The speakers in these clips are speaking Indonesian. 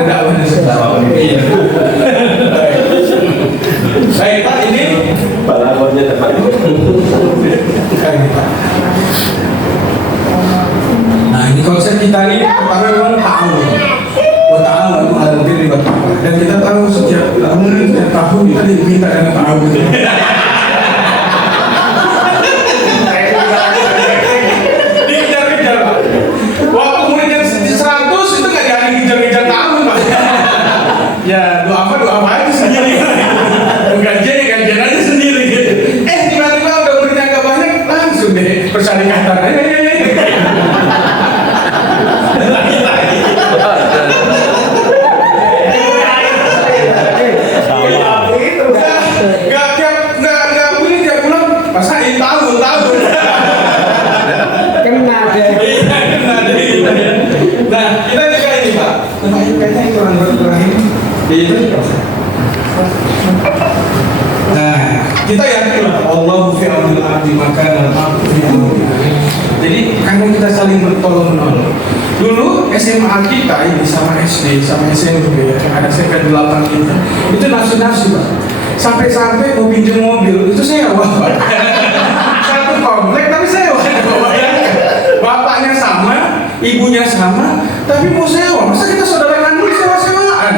ada dakwahnya sekarang. Iya. Baik Pak, ini balagonnya tepat. Nah ini konsep kita ini pertama memang tahu. Tahu itu hal diri Bapak. Dan kita tahu setiap tahun kita diminta dengan tahu gitu. Dikejar-kejar Pak. Waktu murid yang 100 itu nggak ada ngejar-ngejar tahun Pak. Ya doa apa aja sendiri. Gajian aja sendiri gitu. Tiba-tiba udah muridnya agak banyak langsung deh persyaratan. Nah, kita yakin Allahu fi aunil abdi maka al-abdu fi aunil. Jadi karena kita saling bertolong menolong. Dulu SMA kita ini sama SD sama SMP ya, ada SMP 8 kita. Itu nafsu-nafsu Pak. Sampai-sampai mau pinjam mobil itu sewa Pak. Satu komplek tapi sewa. Bapaknya sama, ibunya sama, tapi mau sewa. Masa kita saudara kandung sewa-sewaan?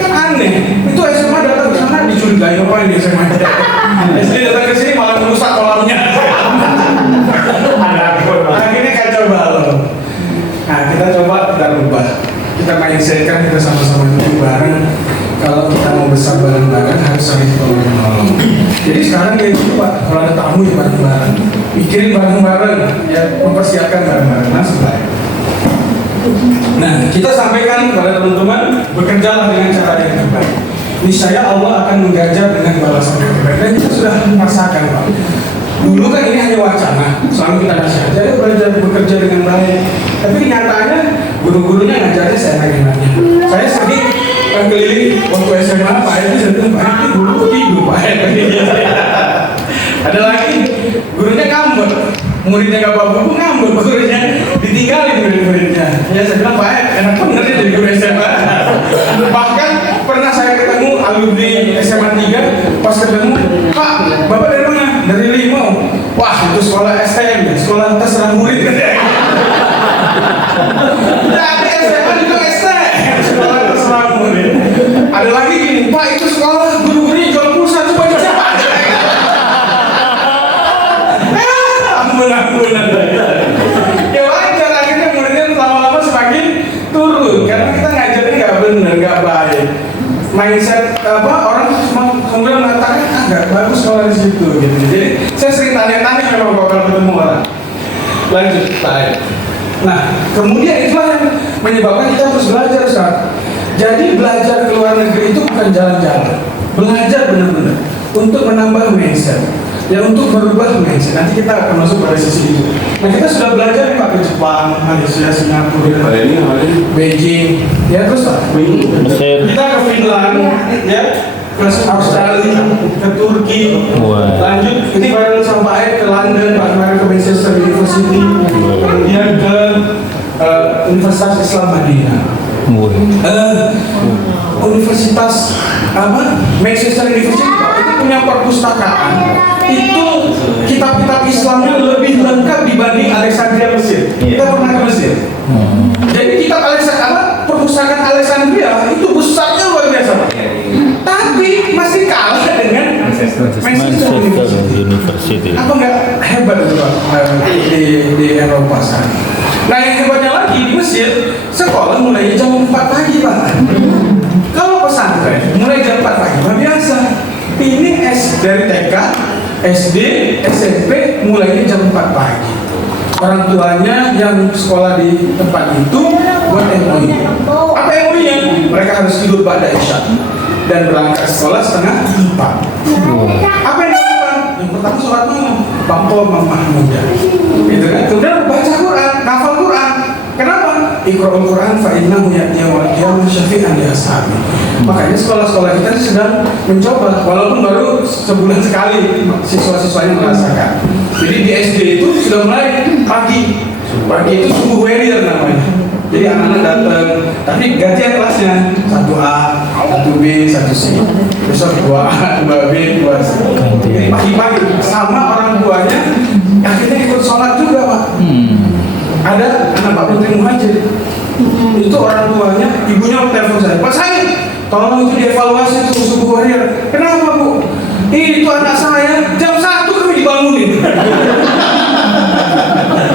Kan aneh. Itu SMA datang ke sana dicurigai apa ini SMA. SD datang ke sini malah merusak kolamnya. Akhirnya kacau balau. Nah kita coba kita rubah. Kita mindsetkan kita sama-sama duduk bareng. Kalau kita mau besar bareng-bareng harus saling tolong-menolong. Jadi sekarang kayak gitu Pak, kalau ada tamu ya bareng-bareng, pikirin bareng-bareng, ya mempersiapkan bareng-bareng. Nah, kita sampaikan kepada teman-teman, bekerjalah dengan cara yang terbaik. Niscaya Allah akan mengganjar dengan balasan yang terbaik. Dan kita sudah merasakan Pak. Dulu kan ini hanya wacana, selalu kita nasihat, jadi belajar bekerja dengan baik. Tapi kenyataannya guru-gurunya ngajarnya saya nanya. Saya sering keliling waktu SMA, Pak Edi saya bilang, Pak Edi dulu tidur Pak Edi. Ada lagi, gurunya ngambek, muridnya gak bawa buku ngambek, gurunya ditinggalin murid-muridnya. Ya saya bilang, Pak Edi enak bener ya jadi guru SMA. Bahkan pernah saya ketemu alumni SMA 3, pas ketemu, Pak, Bapak dari mana? Dari Limau. Wah itu sekolah STM ya, sekolah terserah murid kan ya. Jadi SMA itu STM, sekolah terserah murid. Ada lagi gini, Pak itu sekolah guru-gurunya jual pulsa, coba dicepat. Ampun-ampunan. Ya wajar, akhirnya muridnya lama-lama semakin turun karena kita ngajarnya nggak benar, nggak baik. Mindset orang kemudian mengatakan nggak bagus sekolah di situ gitu. Jadi saya sering tanya-tanya memang kalau ketemu orang. Lanjut, baik. Nah, kemudian itulah yang menyebabkan kita terus belajar Ustaz. Jadi belajar ke luar negeri itu bukan jalan-jalan. Belajar benar-benar untuk menambah mindset. Ya untuk merubah mindset. Nanti kita akan masuk pada sisi itu. Nah kita sudah belajar Pak ke Jepang, Malaysia, Singapura, Beijing, ya terus Pak. Kita ke Finland, ya ke Australia, ke Turki, lanjut ini baru sampai ke London, Pak kemarin ke Manchester University, kemudian ke Universitas Islam Madinah. Universitas Manchester University itu punya perpustakaan itu kitab-kitab Islamnya lebih lengkap dibanding Alexandria Mesir. Kita pernah ke Mesir. Jadi kitab perpustakaan Alexandria itu besarnya luar biasa. Tapi masih kalah dengan Manchester University. Apa nggak hebat itu Pak di Eropa sana? Nah yang hebatnya lagi di Mesir sekolah mulai jam 4 pagi Pak. Kalau pesantren mulai jam 4 pagi luar biasa. Ini dari TK, SD, SMP mulainya jam 4 pagi. Orang tuanya yang sekolah di tempat itu buat MOI. Apa MOI-nya? Mereka harus tidur pada Isya dan berangkat sekolah setengah 4. Apa yang dilakukan? Yang pertama sholat malam, bangko mamah muda. Gitu kan? Kemudian baca Quran, hafal Quran. Kenapa? Iqra'ul Quran fa innahu ya'ti yaumil qiyamah syafi'an li ashabi. Makanya sekolah-sekolah kita sedang mencoba, walaupun baru sebulan sekali siswa-siswanya merasakan. Jadi di SD itu sudah mulai pagi. Pagi itu subuh warrior namanya. Jadi anak-anak datang, tapi gantian kelasnya 1A, 1B, 1C. Besok 2A, 2B, 2C. Jadi pagi-pagi sama orang tuanya akhirnya ikut sholat juga, Pak. Ada anak Pak Putri Muhajir. Itu orang tuanya, ibunya telepon saya, Pak Said, tolong itu dievaluasi subuh warrior. Kenapa, Bu? Itu anak saya jam 1 kami dibangunin.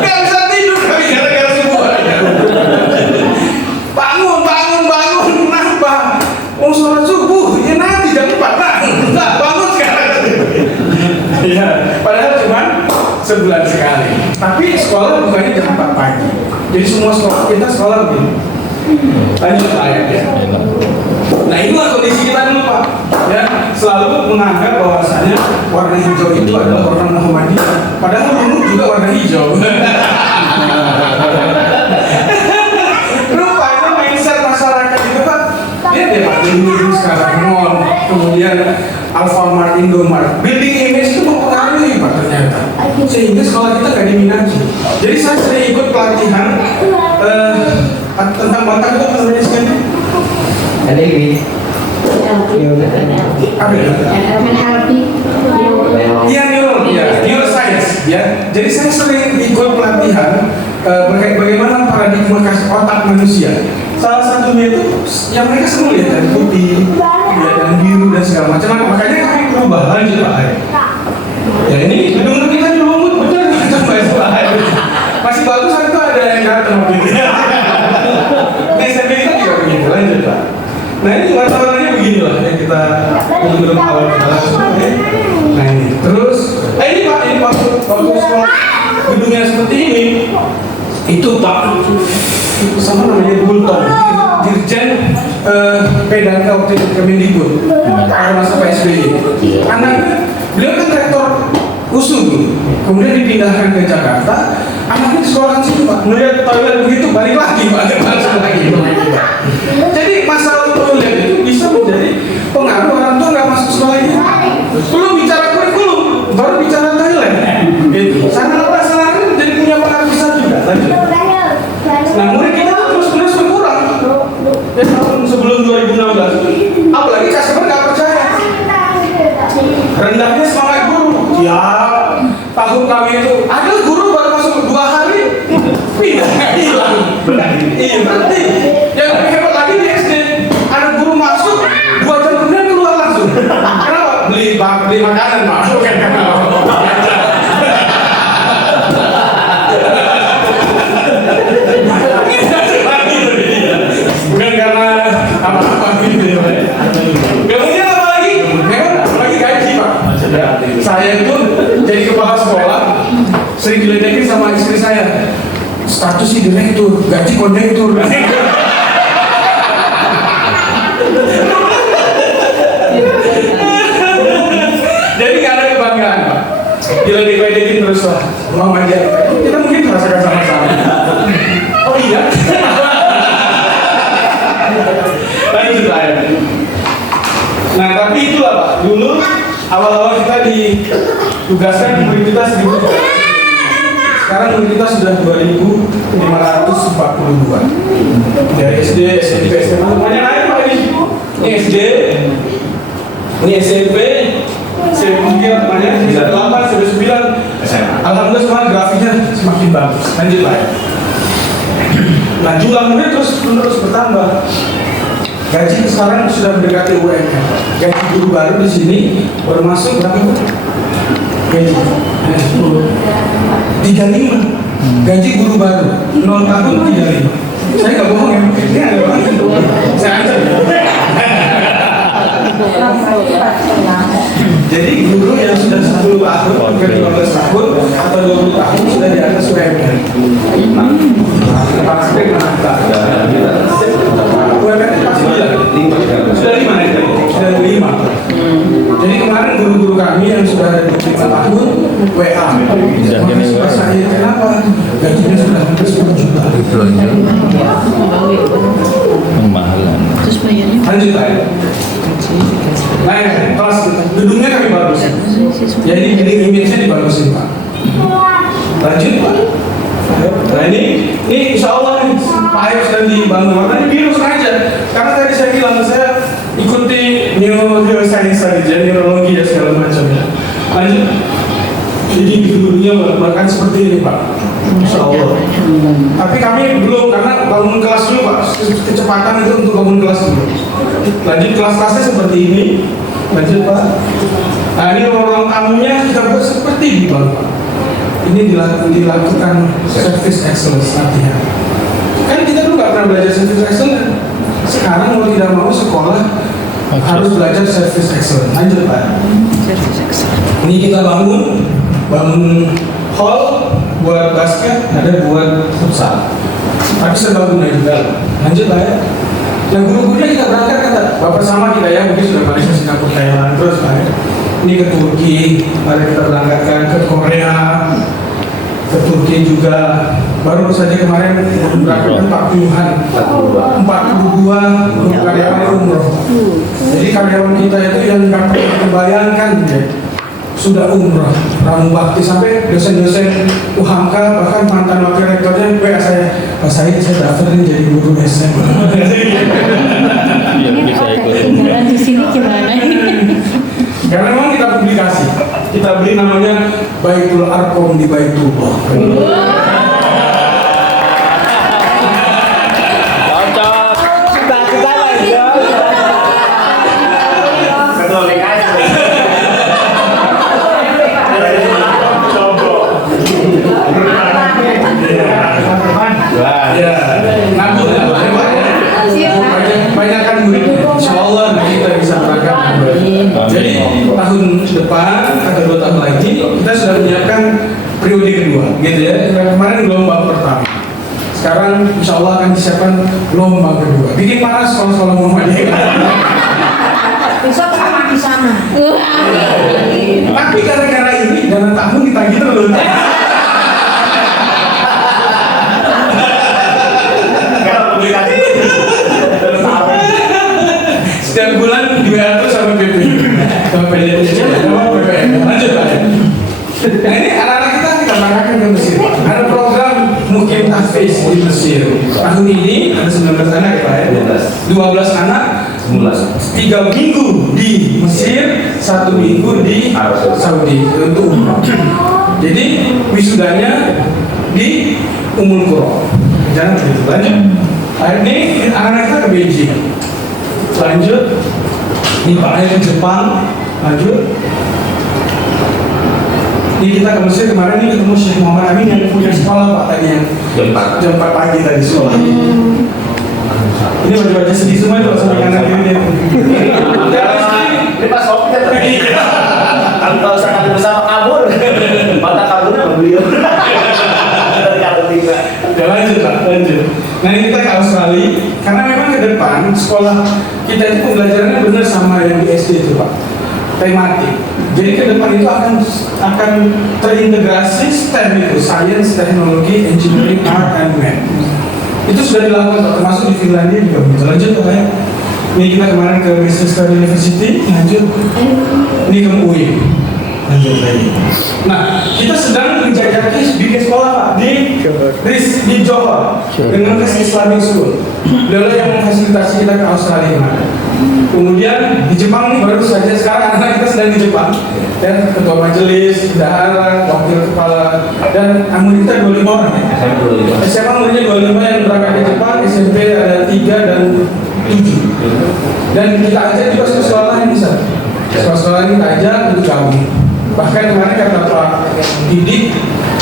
Gak bisa tidur kami gara-gara subuh warrior. Bangun, kenapa? Mau sholat subuh, ya nanti jam 4. Nah, bangun sekarang. Ya, padahal cuma sebulan sekali. Tapi sekolah bukannya jam 4 pagi. Jadi semua sekolah kita sekolah begini. Lanjut ayat ya. Nah inilah kondisi kita dulu Pak. Ya, selalu menganggap bahwasanya warna hijau itu adalah warna Muhammadiyah. Padahal ungu juga warna hijau. Rupanya mindset masyarakat itu Pak. Lihat ya Pak, dulu sekarang mall, kemudian Alfamart, Indomart, building image itu mempengaruhi Pak ternyata. Sehingga sekolah kita gak diminati. Jadi saya sering ikut pelatihan tentang Batak itu apa namanya sekarang? NLP. Apa ya? Iya, neuroscience ya. Jadi saya sering ikut pelatihan berkait bagaimana paradigma otak manusia. Salah satunya itu yang mereka semua lihat dari putih, ya, dan biru dan segala macam. Makanya kami berubah lanjut Pak. Ya ini gedung kita di Lumut betul masih bagus kan tuh ada yang datang begitu. Nah SMP kita juga begitu lanjut Pak. Nah ini warna-warnanya beginilah yang kita belum awal kita langsung. Nah ini terus, ini Pak ini waktu sekolah gedungnya seperti ini itu Pak sama namanya Bultong Dirjen Pedangka waktu itu Kemendikbud pada masa PSBY. Anaknya beliau kan rektor USU dulu, kemudian dipindahkan ke Jakarta. Anaknya disekolahkan sini Pak, melihat toilet begitu balik lagi Pak, balik lagi. Jadi masalah toilet itu bisa menjadi pengaruh orang tua nggak masuk sekolah ini. Belum bicara kurikulum, baru bicara toilet. Gitu. Sarana-prasarana jadi punya pengaruh besar juga. Lanjut. Nah murid kita tuh terus berkurang. Ya tahun sebelum 2016, apalagi customer nggak percaya. Rendahnya semangat guru. Ya tahun kami itu ada guru baru masuk 2 hari pindah hilang. Iya berarti yang lebih hebat lagi di SD ada guru masuk 2 jam kemudian keluar langsung. Kenapa? Beli makanan Pak. Bukan karena bukan karena apa-apa gitu ya. Kemudian apa lagi? Apalagi gaji Pak. Saya itu jadi kepala sekolah sering diledekin sama istri saya. Status si direktur, gaji kondektur. Jadi gak ada kebanggaan Pak. Diledek-ledekin terus lah. Muhammadiyah. Kita mungkin merasakan sama-sama. Oh iya. Lanjut ayat. Nah tapi itulah Pak. Dulu awal-awal kita ditugaskan murid kita 1.000. Sekarang murid kita sudah 2.542. Dari SD, SMP, SMA semuanya naik Pak ini. Ini SD, ini SMP, SMP namanya, bisa 8, sudah 9. Alhamdulillah semua grafiknya semakin bagus. Lanjut Pak. Nah jumlah murid terus bertambah. Gaji sekarang sudah mendekati UMR. Gaji guru baru di sini baru masuk berapa? Gaji 35. Gaji guru baru 0 tahun 35. Saya nggak bohong ya. Ini ada orang. Saya aja. Jadi guru yang sudah 10 tahun, bukan 15 tahun atau 20 tahun sudah di atas UMR. Pasti UMR pasti sudah 5 ya? Sudah 5. Jadi kemarin guru-guru kami yang sudah ada 25 tahun WA. Makasih Pak Said, kenapa? Gajinya sudah hampir 10 juta. Pemahalan. Terus bayarnya? Lanjut aja. Nah, kelas gedungnya kami bagusin. Jadi building image-nya dibagusin Pak. Lanjut Pak. Nah ini insya Allah nih Pak Ayub sedang dibangun. Makanya biru sengaja. Karena tadi saya bilang saya ikuti neuroscience tadi, neurologi ya segala macam ya. Lanjut. Jadi dulunya bahkan seperti ini Pak. Insya Allah. Tapi kami belum karena bangun kelas dulu Pak. Kecepatan itu untuk bangun kelas dulu. Lanjut kelas-kelasnya seperti ini. Lanjut Pak. Nah ini ruang tamunya kita buat seperti di bawah Pak. Ini dilakukan service excellence latihan. Kan kita dulu nggak pernah belajar service excellence. Sekarang mau tidak mau sekolah harus belajar service excellence. Lanjut Pak. Ini kita bangun hall buat basket, ada buat futsal. Tapi serbaguna juga. Lanjut Pak ya. Yang guru-gurunya kita berangkat kata Bapak sama kita ya, mungkin sudah Malaysia, Singapura, Thailand terus Pak ya. Ini ke Turki, mari kita berangkatkan ke Korea, ke Turki juga. Baru saja kemarin berangkatkan 40-an, 42 karyawan umroh. Jadi karyawan kita itu yang nggak pernah terbayangkan ya, sudah umroh, ramu bakti sampai dosen-dosen UHAMKA bahkan mantan wakil rektornya saya Pak Said saya daftarin jadi guru SM. Biar bisa ikut. Ketinggalan di sini gimana? Karena memang kita publikasi, kita beli namanya Baitul Arkom di Baitullah. Ya, nabung ya, banyakkan muridnya. Insya Allah nanti kita bisa berangkat. Jadi tahun depan atau 2 tahun lagi kita sudah menyiapkan periode kedua, gitu ya. Kemarin gelombang pertama. Sekarang insya Allah akan disiapkan gelombang kedua. Bikin panas sekolah-sekolah Muhammadiyah. Besok sama di sana. Tapi gara-gara ini dana tahun ditagih terus. Setiap bulan di WA terus sama PP. Sama PDP. Lanjut Pak. Nah ini anak-anak kita berangkat ke Mesir. Ada program Mukim Tahfiz di Mesir. Tahun ini ada 19 anak ya Pak ya. 12 anak 3 minggu di Mesir, 1 minggu di Saudi untuk umrah. Jadi wisudanya di Ummul Qura. Jangan begitu. Lanjut. Ini anak-anak kita ke Beijing. Lanjut. Ini Pak Ayub ke Jepang. Lanjut. Ini kita ke Mesir kemarin ini ketemu Syekh Muhammad Amin yang punya sekolah Pak tadi yang jam 4 pagi tadi sekolah. Ini baju-baju sedih semua itu sama anak ini. Ini pas kopi kan tadi. Kalau saya bersama kabur, mata kabur sama beliau. Dari kabur tiga. Ya lanjut Pak, lanjut. Nah ini kita ke Australia karena memang ke depan sekolah kita itu pembelajarannya benar sama yang di SD itu Pak, tematik. Jadi ke depan itu akan terintegrasi STEM itu, Science, Technology, Engineering, Art, and Math. Itu sudah dilakukan Pak, termasuk di Finlandia juga begitu. Lanjut Pak ya. Ini kita kemarin ke Manchester University, lanjut. Ini ke UI. Lanjut lagi. Nah, kita sedang menjajaki bikin sekolah Pak di Johor dengan tes Islamic School. Beliau yang memfasilitasi kita ke Australia. Kemudian di Jepang nih baru saja sekarang anak kita sedang di Jepang. Dan ketua majelis, bendahara, wakil kepala dan murid kita 25 orang ya. SMA muridnya 25 yang berangkat ke Jepang, SMP ada 3 dan 7. Dan kita ajak juga sekolah lain bisa. Sekolah lain kita ajak untuk gabung. Bahkan kemarin kata Pak Didik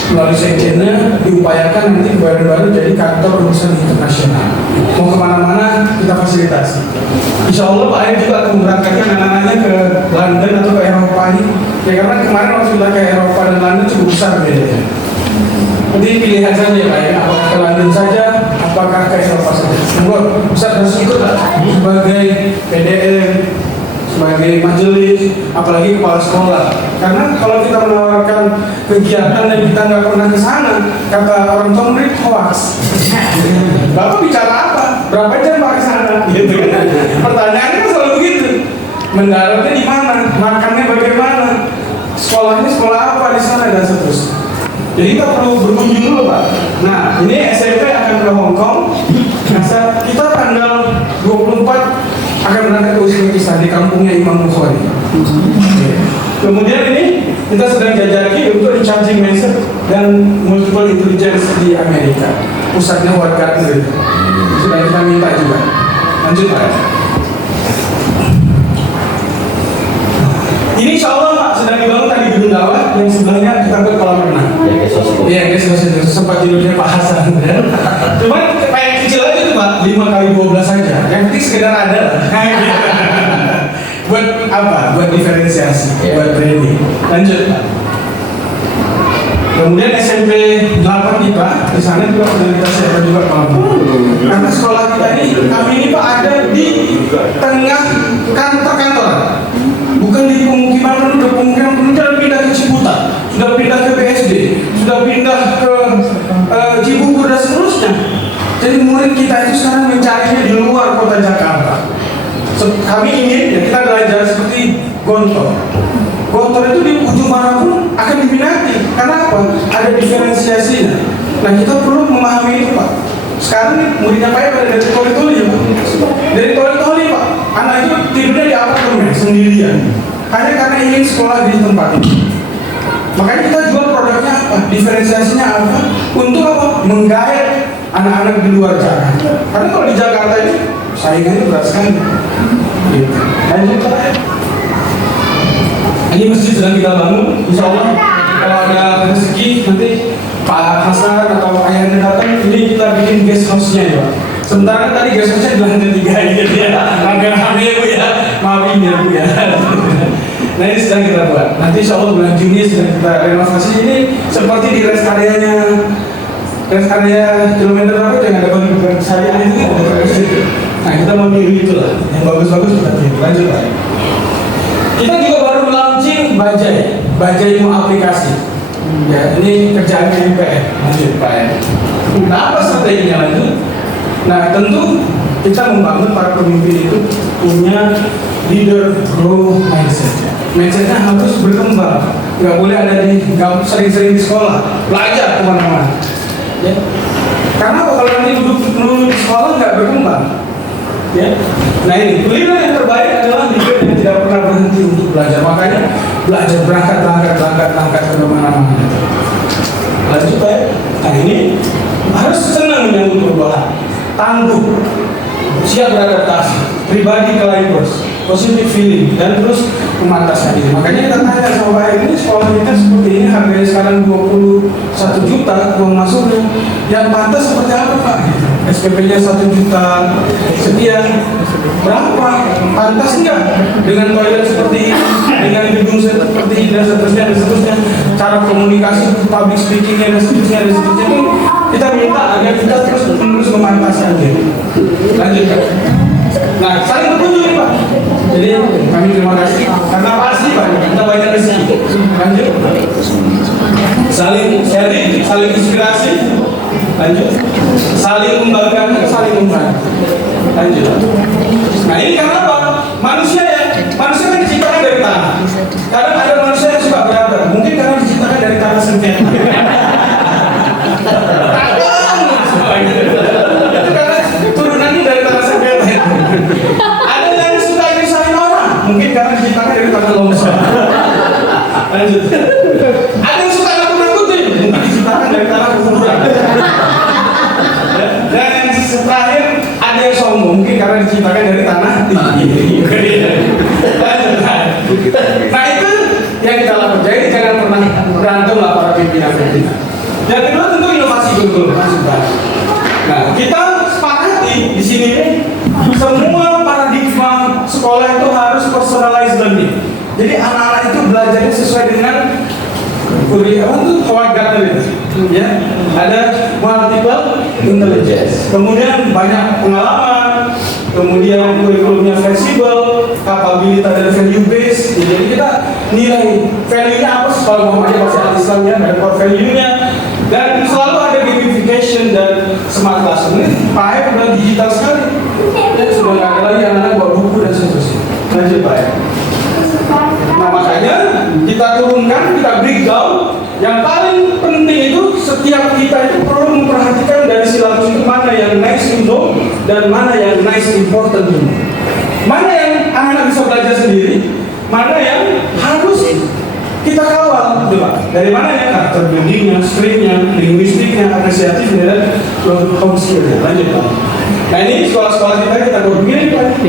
melalui sekjennya diupayakan nanti baru-baru jadi kantor urusan internasional. Mau kemana-mana kita fasilitasi. Insya Allah Pak Ayub juga akan memberangkatkan anak-anaknya ke London atau ke Eropa ini. Ya karena kemarin waktu kita ke Eropa dan London cukup besar bedanya. Nanti pilihan saja ya Pak ya, apakah ke London saja, apakah ke Eropa saja. Membuat besar dan syukur sebagai PDM, sebagai majelis, apalagi kepala sekolah. Karena kalau kita menawarkan kegiatan dan kita nggak pernah ke sana, kata orang tua murid hoax. Bapak bicara apa? Berapa jam Pak ke sana? Gitu kan? Pertanyaannya kan selalu begitu. Mendaratnya di mana? Makannya bagaimana? Sekolahnya sekolah apa di sana dan seterusnya. Jadi kita perlu berkunjung dulu Pak. Nah ini SMP akan ke Hong Kong. Nah kita tanggal 24 akan berangkat ke Uzbekistan di kampungnya Imam Bukhari. Kemudian ini kita sedang jajaki untuk recharging method dan multiple intelligence di Amerika. Pusatnya Howard Gardner. Sudah kita minta juga. Lanjut Pak. Ini insya Allah Pak sedang dibangun tadi gedung dakwah yang sebelahnya kita buat kolam renang. Iya guys, sempat tidurnya Pak Hasan. Ya. Cuman kayak kecil aja tuh Pak, 5x12 saja. Yang penting sekedar ada lah. Buat apa? Buat diferensiasi, buat branding. Lanjut Pak. Kemudian SMP 8 kita di sana juga sudah kita siapkan juga kolam renang. Karena sekolah kita kami ini Pak ada di tengah kantor-kantoran. Bukan di pemukiman penduduk, pemukiman penduduk sudah pindah ke Ciputat, sudah pindah ke BSD, sudah pindah ke Cibubur dan seterusnya. Jadi murid kita itu sekarang mencarinya di luar kota Jakarta. Kami ingin ya kita belajar seperti Gontor. Gontor itu di ujung manapun akan diminati. Karena apa? Ada diferensiasinya. Nah kita perlu memahami itu Pak. Sekarang muridnya Pak pada dari toli-toli ya Pak. Dari toli-toli Pak. Anak itu tidurnya di apartemen sendirian. Hanya karena ingin sekolah di tempat ini. Makanya kita jual produknya apa? Diferensiasinya apa? Untuk apa? Menggait anak-anak di luar Jakarta. Karena kalau di Jakarta ini saingannya berat sekali. Gitu. Lanjut Pak. Ini masjid sedang kita bangun. Insya Allah kalau ada rezeki nanti Pak Hasan atau ayahnya datang, ini kita bikin guest house-nya ya Pak. Sementara tadi guest house-nya di lantai 3 gitu ya. Agak rame Bu ya, maafin ya Bu ya. Nah ini sedang kita buat. Nanti insya Allah bulan Juni sedang kita renovasi. Ini seperti di rest area kilometer berapa yang ada bagi syariah itu kan ada terus itu. Nah kita mau niru itulah, yang bagus-bagus kita niru. Lanjut Pak. Kita juga baru launching Bajai ilmu aplikasi. Ya, ini kerjaannya IPN. Lanjut Pak ya. Nah, apa strateginya lanjut? Nah, tentu kita membangun para pemimpin itu punya leader grow mindset. Mindsetnya harus berkembang. Nggak boleh ada sering-sering di sekolah, belajar kemana-mana. Ya. Karena kalau nanti duduk di sekolah nggak berkembang. Ya. Nah ini, leader yang terbaik adalah leader yang tidak pernah berhenti untuk belajar. Makanya belajar berangkat ke mana-mana. Lanjut Pak. Nah ini harus senang menyambut perubahan, tangguh, siap beradaptasi, pribadi climbers, positive feeling, dan terus memantaskan diri. Makanya kita tanya sama Pak, ini sekolah kita seperti ini, harganya sekarang 21 juta uang masuknya, yang pantas seperti apa Pak? SPP-nya 1 juta sekian, berapa? Pantas enggak? Dengan toilet seperti ini, dengan gedung seperti ini, dan seterusnya, cara komunikasi, public speaking-nya, dan seterusnya. Kita minta agar kita terus memantaskan diri. Lanjut Pak. Nah, saling berkunjung nih Pak. Jadi kami terima kasih karena pasti Pak kita banyak rezeki. Lanjut. Saling sharing, saling inspirasi. Lanjut. Saling membanggakan, saling membantu. Lanjut. Nah ini karena apa? Manusia kan diciptakan dari tanah. Kadang ada manusia yang suka berantem. Mungkin karena diciptakan dari tanah sengketa. Itu karena turunannya dari tanah sengketa. Ada yang suka nyusahin orang, mungkin karena diciptakan dari tanah longsor. Lanjut. Ada yang suka nakut-nakutin, mungkin diciptakan dari tanah kuburan. Dan yang terakhir ada yang sombong, mungkin karena diciptakan dari tanah tinggi. Nah itu yang kita lakukan. Jadi jangan pernah berantem lah para pimpinan. Yang kedua tentu inovasi kurikulum. Nah kita sepakati di sini semua paradigma sekolah itu harus personalized learning. Jadi anak-anak itu belajarnya sesuai dengan kurikulum itu Howard Gardner itu. Ya, ada multiple intelligence. Kemudian banyak pengalaman. Kemudian kurikulumnya fleksibel, kapabilitas dan value based. Jadi kita nilai value-nya apa sih kalau Muhammadiyah masih al-Islamnya, ada core value-nya. Dan selalu ada gamification dan smart classroom. Ini Pak Aep udah digital sekali. Ya, sudah nggak ada lagi anak-anak bawa buku dan seterusnya. Lanjut Pak Aep. Nah makanya kita turunkan, kita breakdown. Yang paling penting itu kita itu perlu memperhatikan dari silabus itu mana yang nice to know dan mana yang nice important to know. Mana yang anak-anak bisa belajar sendiri, mana yang harus kita kawal, coba. Dari mana ya karakter buildingnya, scriptnya, linguistiknya, apresiatifnya, dan home skillnya. Lanjut Pak. Nah ini sekolah-sekolah kita buat begini Pak.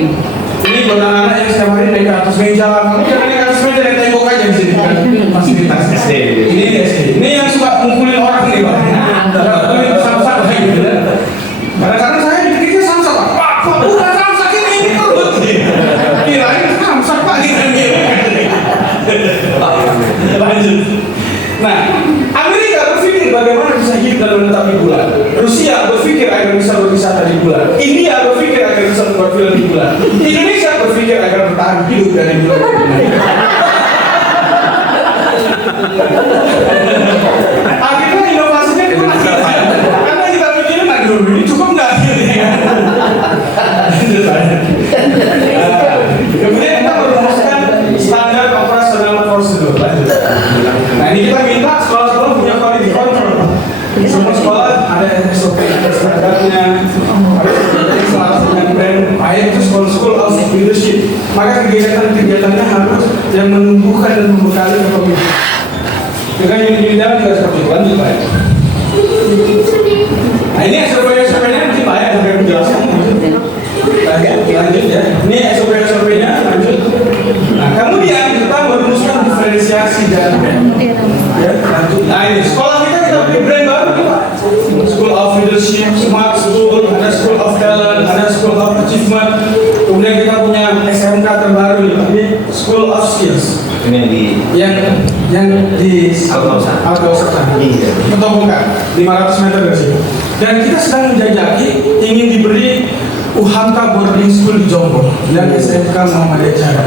Ini buat anak-anak yang setiap hari naik ke atas meja. Kamu jangan naik ke atas meja, naik tembok aja di sini kan. Fasilitas SD. Ini SD. Ini yang suka mukulin orang nih Pak. Mukulin samsak kayak gitu kan. Kadang-kadang saya dipikirnya samsak Pak. Pak, kok bukan samsak ini perut. Kirain samsak Pak ini. Lanjut. Nah, Amerika berpikir bagaimana bisa hidup dan menetap di bulan. Rusia berpikir agar bisa berwisata di bulan. India berpikir agar bisa membuat film di bulan. Indonesia berpikir agar bertahan hidup dari bulan. Akhirnya inovasinya kurang karena kita pikirin aduh ini cukup nggak gitu ya. Kemudian kita merumuskan standar operasional prosedur. Lanjut. Nah ini kita minta sekolah-sekolah punya quality control. Semua sekolah ada SOP, ada standarnya, ada salah satunya brand. Itu school of leadership. Maka kegiatan-kegiatannya harus yang menumbuhkan dan membekali kepemimpinan. Dengan unit-unitnya juga seperti itu. Lanjut Pak. Nah ini SOP-nya nanti Pak ya, sampai menjelaskan. Lanjut ya. Ini SOP-nya lanjut. Nah kemudian kita merumuskan diferensiasi dan brand. Ya, lanjut. Nah ini sekolah kita beri brand baru Pak. School of Leadership, Smart School, ada School of Talent, ada School of Achievement. Kemudian kita punya SMK terbaru nih Pak. Ini School of Skills. Ini yang di Al-Kausar tadi. Betul bukan? 500 meter dari sini. Dan kita sedang menjajaki ingin diberi Uhamka Boarding School di Jombor dan SMK Muhammadiyah Jaya.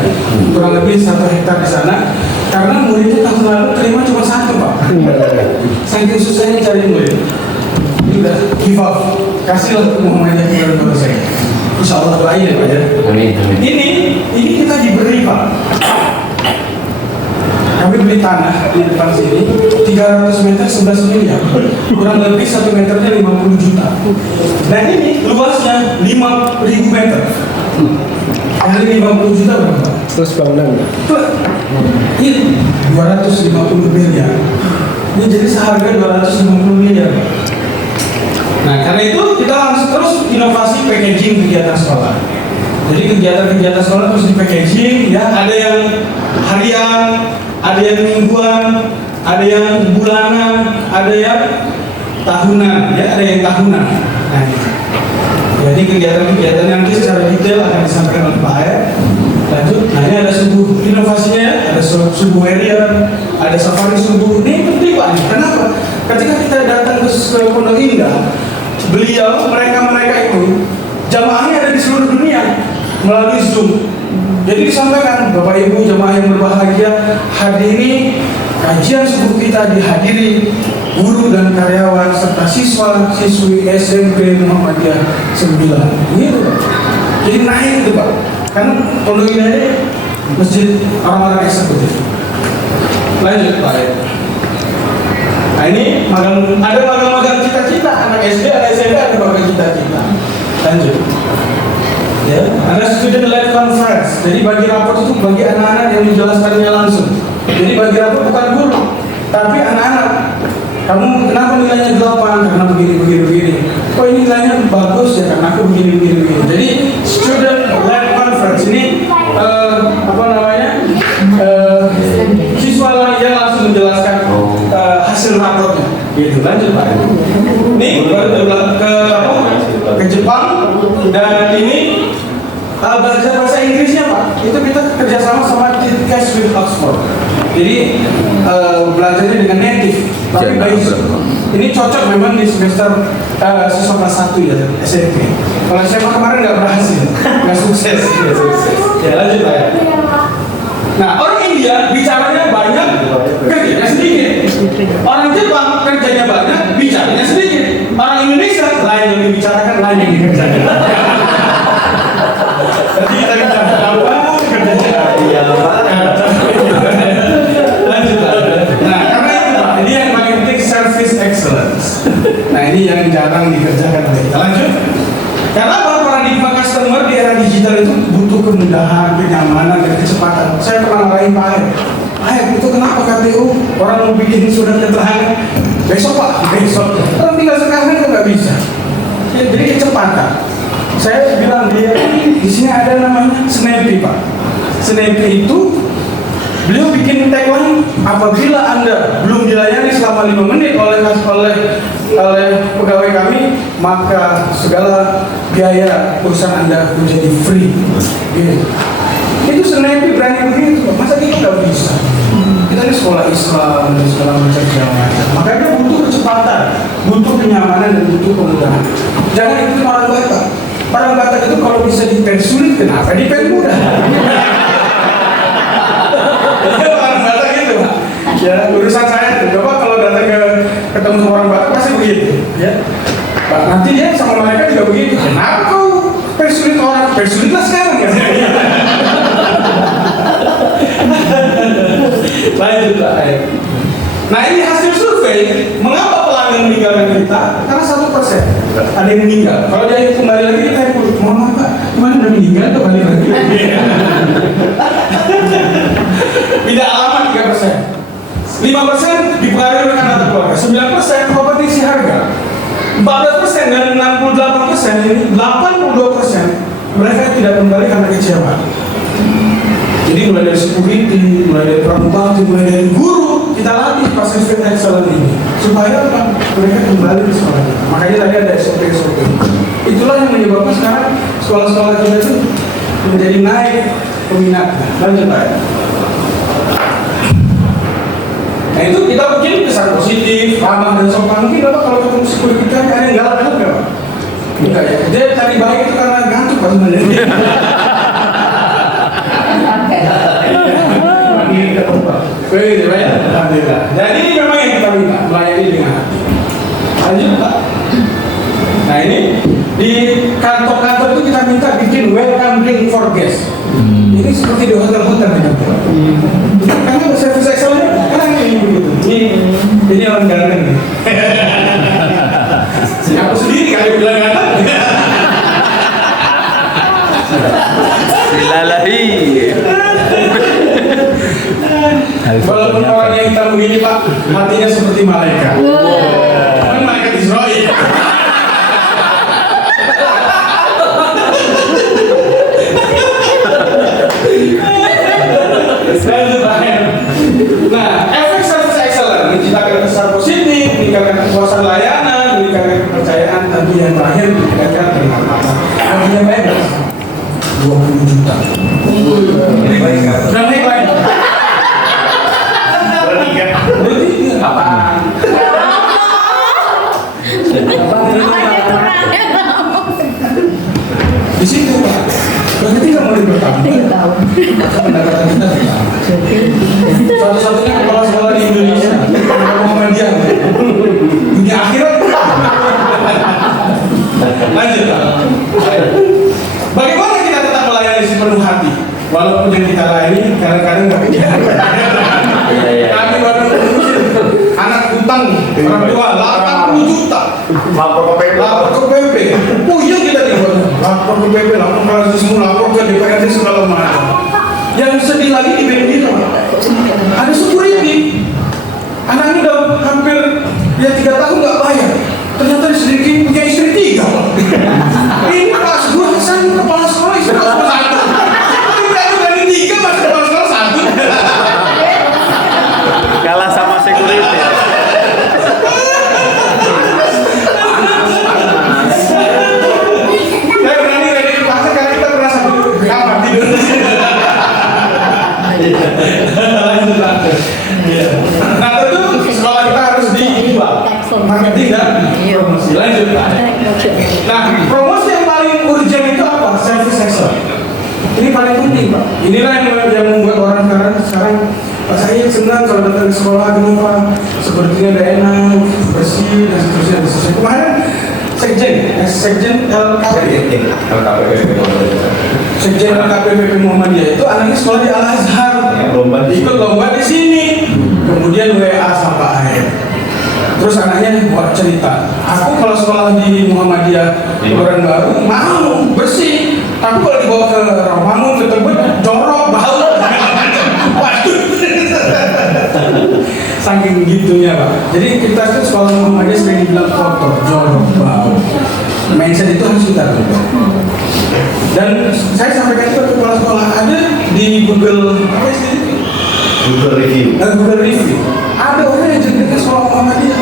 Kurang lebih 1 hektar di sana. Karena muridnya tahun lalu terima cuma 1 Pak. Saking susahnya cari murid. Udah give up. Kasihlah Muhammadiyah kepada saya. Insya Allah doain ya Pak ya. Amin. Ini kita diberi Pak. Kami beli tanah di depan sini 300 meter 11 miliar, kurang lebih 1 meternya 50 juta. Dan ini luasnya 5.000 meter. Kali 50 juta berapa? Terus bangunan. Ini 250 miliar. Ini jadi seharga 250 miliar. Nah karena itu kita langsung terus inovasi packaging kegiatan sekolah. Jadi kegiatan-kegiatan sekolah terus di packaging ya, ada yang harian, ada yang mingguan, ada yang bulanan, ada yang tahunan, ya ada yang tahunan. Nah, gitu. Jadi kegiatan-kegiatan yang secara detail akan disampaikan oleh Pak Ayat. Lanjut, nah ini ada subuh inovasinya, ada subuh harian, ada safari subuh. Ini penting Pak. Kenapa? Ketika kita datang ke Pondok Indah, mereka itu jamaahnya ada di seluruh dunia melalui Zoom. Jadi disampaikan Bapak Ibu jamaah yang berbahagia, hadiri kajian subuh kita dihadiri guru dan karyawan serta siswa-siswi SMP Muhammadiyah 9. Gitu. Jadi naik itu Pak. Karena Pondok Indah ini masjid orang-orang eksekutif. Lanjut Pak. Nah ini ada magang-magang cita-cita anak SD, ada SMP, ada magang cita-cita. Lanjut. Ya, ada student led conference. Jadi bagi rapor itu bagi anak-anak yang menjelaskannya langsung. Jadi bagi rapor bukan guru, tapi anak-anak. Kamu kenapa nilainya 8? Karena begini. Oh ini nilainya bagus ya karena aku begini. Jadi student led conference ini siswa yang langsung menjelaskan hasil rapornya. Gitu. Lanjut Pak. Ini ke Jepang dan ini belajar bahasa Inggrisnya Pak. Itu kita kerjasama sama Cash with Oxford. Jadi belajarnya dengan native. Tapi ini cocok memang di semester siswa kelas 1 ya SMP. Kalau SMA kemarin nggak berhasil, nggak sukses. Ya lanjut Pak ya. Nah orang India bicaranya banyak, kerjanya sedikit. Orang Jepang kerjanya banyak, bicaranya sedikit. Orang Indonesia lain yang dibicarakan, lain yang dikerjakan. Jadi kita bicara apa, kerjanya iya lanjut. Nah karena itu Pak, ini yang paling penting service excellence. butuh kemudahan, kenyamanan, dan kecepatan. Saya pernah marahin Pak Ayat, itu kenapa KPU orang mau bikin surat keterangan besok Pak, besok. Orang tinggal sekarang kan nggak bisa. Ya, jadi kecepatan. Saya bilang dia di sini ada namanya Snappy Pak. Snappy itu beliau bikin tagline, apabila Anda belum dilayani selama 5 menit oleh pegawai kami, maka segala biaya perusahaan Anda menjadi free. Gitu. Itu Snappy berani begitu, masa kita nggak bisa? Kita ini sekolah Islam dan segala macam jalan. Makanya butuh kecepatan, butuh kenyamanan dan butuh kemudahan. Jangan ikutin orang Batak. Orang Batak itu kalau bisa dipersulit, kenapa dipermudah? Orang Batak gitu, Pak. Ya, urusan saya tuh. Coba kalau datang ketemu sama orang Batak pasti begitu. Ya, Pak, nanti dia sama mereka juga begitu. Kenapa kau persulit orang? Persulitlah sekarang ya. Lanjut Pak. Nah ini hasil survei. Mengapa pelanggan meninggalkan kita? Karena 1% ada yang meninggal. Kalau dia kembali lagi kita ikut. Mohon maaf Pak, kemana udah meninggal kembali lagi? Tidak alamat 3%. 5% dipengaruhi oleh karena keluarga. 9% kompetisi harga. 14% dan 68% ini 82% mereka tidak kembali karena kecewa. Jadi mulai dari security, mulai dari pramugari, mulai dari guru kita latih Pacific Excellence ini supaya apa? Mereka kembali ke sekolah kita. Makanya tadi ada SOP-SOP. Itulah yang menyebabkan sekarang sekolah-sekolah kita itu menjadi naik peminatnya. Lanjut Pak. Nah itu kita bikin kesan positif, ramah dan sopan. Mungkin Bapak kalau ketemu security kita ada yang galak-galak nggak Pak? Enggak ya. Dia cari baik itu karena ngantuk Pak sebenarnya. Jadi memang yang kita minta melayani dengan hati. Lanjut Pak. Nah ini di kantor-kantor itu kita minta bikin welcome drink for guests. Ini seperti di hotel-hotel kan? Karena service excellence kan ini begitu. Ini orang ganteng nih. Aku sendiri kali bilang ganteng. Dilalahi. Walaupun orangnya hitam begini Pak, hatinya seperti malaikat. Kan malaikat Israel. Nah, efek service excellence menciptakan kesan positif, meningkatkan kepuasan layanan, meningkatkan kepercayaan, tentu yang terakhir meningkatkan pendapatan. Artinya baik 20 juta. Berapa yang lain? Bertiga. Apaan? Di situ Pak. Berarti nggak mau bertambah. Pendapatan kita bertambah. Satu-satunya kepala sekolah di Indonesia. Muhammadiyah. Dunia akhirat. Lanjut Pak. Bagaimana kita tetap melayani sepenuh hati? Walaupun yang kita layani kadang-kadang nggak punya. Kami baru anak utang orang tua 80 juta. Lapor ke PP. Lapor ke PP. Oh iya kita dibuat. Lapor ke PP, lapor ke semua, lapor ke DPRD segala macam. Yang sedih lagi di BNI ada security. Anaknya udah hampir 3 tahun nggak bayar. Ternyata sedikit punya istri 3. Ini kelas 2 Hasan kepala sekolah istri kelas 1. Tapi dari 3 masih kepala sekolah 1. Kalah sama security. Saya berani ready di pasar karena kita pernah satu kamar tidur. Nah tentu sekolah kita harus diimbang marketing dan promosi. Lanjut Pak. Nah promosi yang paling urgent itu apa? Service excellence. Ini paling penting Pak. Inilah yang membuat orang sekarang Pak saya senang kalau datang ke sekolah kenapa? Sepertinya ada enak, bersih dan seterusnya. Kemarin Sekjen LKPP Muhammadiyah itu anaknya sekolah di Al Azhar, ikut lomba di sini, kemudian WA sama Pak Aher. Terus anaknya buat cerita, aku kalau sekolah di Muhammadiyah Keluaran Baru mau bersih, Tapi kalau dibawa ke Rawamangun, ke Tebet, jorok, bau. Waduh. Saking gitunya Pak. Jadi kita itu sekolah Muhammadiyah sering dibilang kotor, jorok, bau. Mindset itu harus kita rubah. Dan saya sampaikan juga ke kepala sekolah, ada di Google apa sih? Google review. Google review. Ada orang yang jadi ke sekolah Muhammadiyah.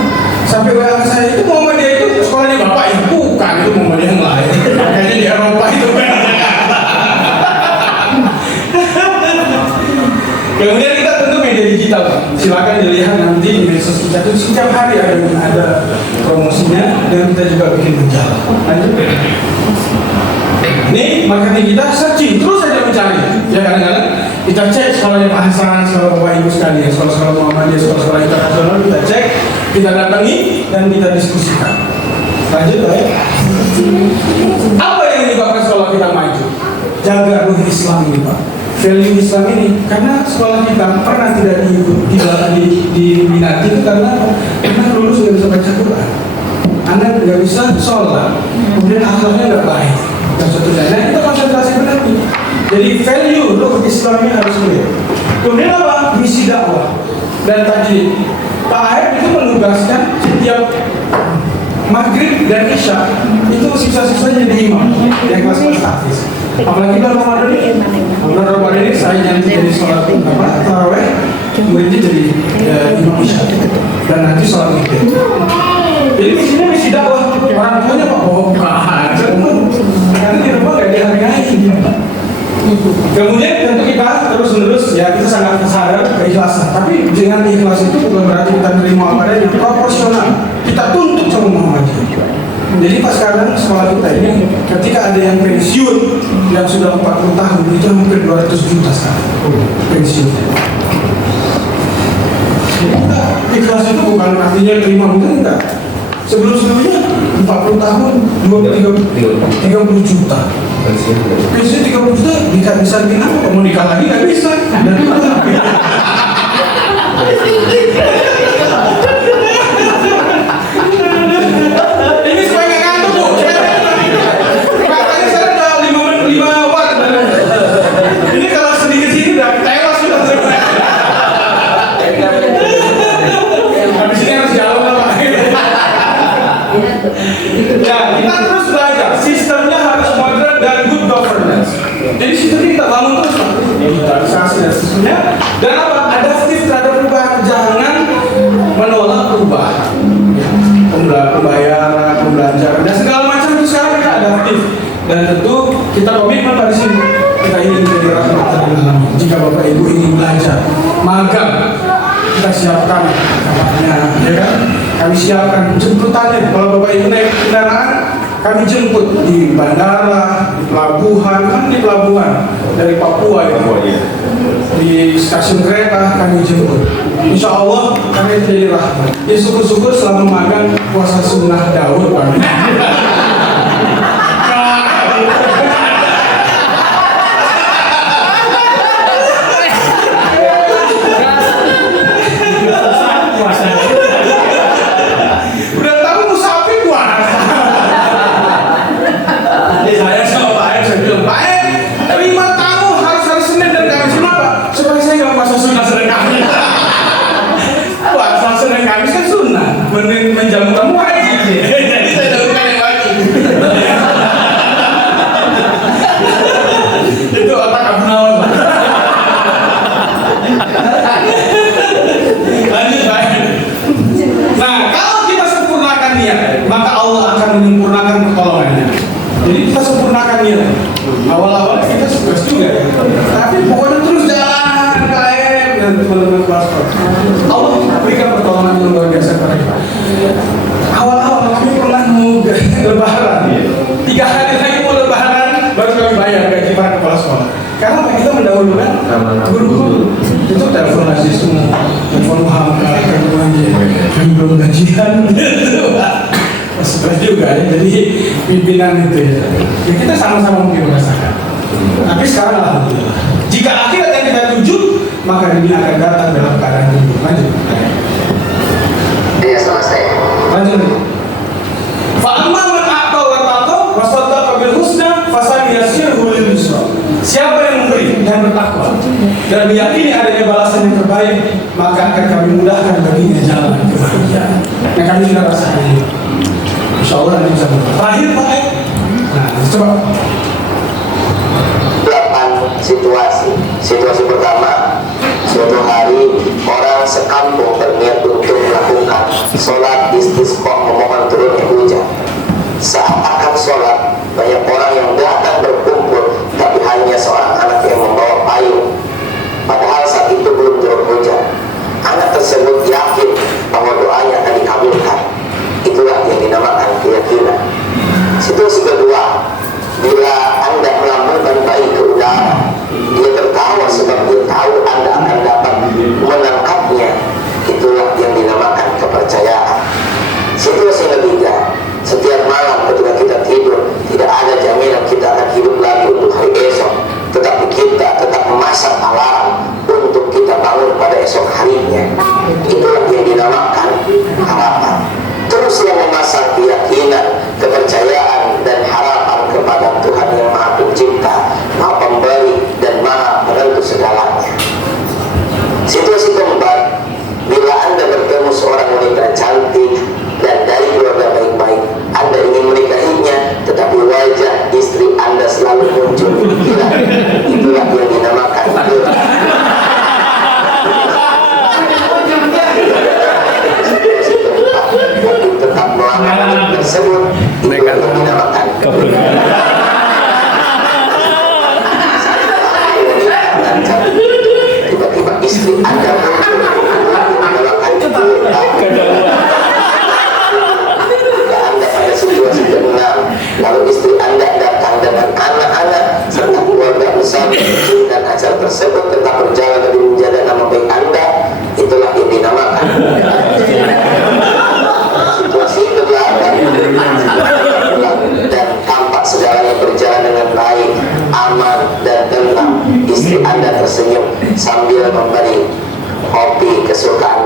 Sampai WA saya itu Muhammadiyah itu sekolahnya bapak ya, bukan itu Muhammadiyah yang lain. Kayaknya di Eropa itu. Kemudian kita tentu media digital, Pak. Silakan dilihat nanti di medsos kita itu setiap hari ada promosinya dan kita juga bikin majalah. Lanjut. Ini marketing kita searching terus saja mencari. Ya kadang-kadang kita cek sekolahnya Pak Hasan, sekolah Bapak Ibu sekalian, sekolah-sekolah Muhammadiyah, sekolah-sekolah internasional kita cek, kita datangi dan kita diskusikan. Lanjut ya. Apa yang menyebabkan sekolah kita maju? Jaga ruh Islam ini Pak. Value Islam ini, karena sekolah kita pernah tidak diminati itu karena lulus nggak bisa baca Quran, anak nggak bisa sholat, kemudian akhlaknya nggak baik dan seterusnya. Nah kita konsentrasi benar nih. Jadi value ruh Islamnya harus clear. Kemudian apa? Misi dakwah. Dan tadi Pak Aib itu menugaskan setiap maghrib dan isya itu siswa-siswa jadi imam yang kelas-kelas tahfiz. Apalagi bulan Ramadan ini saya jadi sholat taraweh, muridnya jadi imam isya dan nanti sholat witir. Jadi misinya misi dakwah. Orang tuanya Pak bohong aja, karena di rumah nggak dihargai. Kemudian tentu kita terus-menerus ya kita sangat sadar keikhlasan. Tapi dengan ikhlas itu bukan berarti kita terima apa adanya, proporsional. Kita tuntut sama Muhammadiyah. Jadi pas sekarang sekolah kita ini ketika ada yang pensiun yang sudah 40 tahun itu hampir 200 juta sekarang pensiun. Ikhlas itu bukan artinya terima mungkin enggak. Sebelum-sebelumnya 40 tahun 30 juta. Pensiun 30 juta bisa bikin apa? Mau nikah lagi nggak bisa. Dan ini supaya nggak ngantuk Bu. Katanya saya udah 5 watt. Ini kalau sedikit sini udah tewas sudah. Habis ini harus jalan Pak. Ya, kita terus belajar. Sistemnya harus modern dan good governance. Jadi sistemnya kita bangun terus Pak. Digitalisasi dan seterusnya. Dan apa? Adaptif terhadap perubahan. Jangan menolak perubahan. Pembayaran, pembelajaran, dan segala macam itu sekarang kita adaptif. Dan tentu kita komitmen pada sini. Kita ingin menjadi rahmatan lil alamin. Jika Bapak Ibu ingin belajar magang, kita siapkan kamarnya, ya kan? Kami siapkan jemputannya. Kalau Bapak Ibu naik kendaraan, kami jemput di bandara, di pelabuhan, kan di pelabuhan dari Papua ya. Di stasiun kereta kami jemput. Insya Allah kami jadi rahmat. Ya syukur-syukur selama magang puasa sunnah Daud Pak. Udah tahu musafir puasa. Saya sama Pak Aib, saya bilang Pak Aib, 5 tahun harus hari Senin dan Kamis. Kenapa? Supaya saya nggak puasa sunnah Senin Kamis. Puasa Senin Kamis kan sunnah, menjamu kamu wajib. Jadi saya dahulukan yang wajib. Itu otak Abu Nawal. Lanjut Pak Aib. Nah, kalau kita sempurnakan niat, maka Allah akan menyempurnakan pertolongannya. Jadi kita sempurnakan niat. Awal-awal kita sukses juga ya. Tapi pokoknya terus jalan KM dan teman-teman kelas. Allah berikan pertolongan yang luar biasa kepada kita. Awal-awal kami pernah mau lebaran. 3 hari lagi mau lebaran baru kami bayar gaji para kepala sekolah. Karena apa? Kita mendahulukan guru-guru. Itu telepon aja semua, telepon Muhammad, telepon aja. Kami belum gajian. Stres juga ya, jadi pimpinan itu ya. Ya kita sama-sama mungkin merasakan. Tapi sekarang alhamdulillah. Jika akhirat yang kita tuju, maka ini akan datang dalam keadaan itu. Lanjut. Iya selesai. Lanjut. Fa amma man a'ta wa taqa wa saddaqa bil husna fasaniyasiruhu lil Siapa yang memberi dan bertakwa dan meyakini adanya balasan yang terbaik, maka akan kami mudahkan baginya jalan kebahagiaan. Yang kami sudah rasakan ini. Insya Allah nanti bisa berubah. Terakhir Pak. Nah, coba. 8 situasi pertama, suatu hari orang sekampung berniat untuk melakukan sholat istisqa memohon turunnya hujan. Saat akan sholat, banyak orang yang datang berkumpul, tapi hanya seorang anak yang membawa payung. Padahal saat itu belum turun hujan. Anak tersebut yakin bahwa doanya akan dikabulkan. Itulah yang dinamakan keyakinan. Situasi kedua, bila Anda melambungkan bayi ke udara, dia tertawa sebab dia tahu Anda akan dapat menangkapnya. Itulah yang dinamakan kepercayaan. Situasi ketiga, setiap malam ketika kita tidur, tidak ada jaminan kita akan hidup lagi untuk hari esok, tetapi kita tetap memasang alarm untuk kita bangun pada esok harinya. Itulah yang dinamakan harapan. Teruslah memasang keyakinan, kepercayaan, dan harapan kepada Tuhan yang Maha Pencipta, Maha Pemberi, dan Maha Penentu segalanya. Situasi keempat, bila Anda bertemu seorang wanita cantik dan dari keluarga baik-baik, Anda ingin menikahinya, tetapi wajah istri Anda selalu muncul di pikiran. Itulah yang dinamakan tetap melakukan tersebut. Itulah yang dinamakan tiba-tiba istri Anda muncul melakukan Anda pada situasi ke-6, lalu istri Anda datang dengan anak-anak serta keluarga besar dan acara tersebut tetap berjalan demi menjaga nama baik Anda. Itulah yang dinamakan situasi ke-8, dan tampak segalanya berjalan dengan baik, aman, dan tenang. Istri Anda tersenyum sambil memberi kopi kesukaan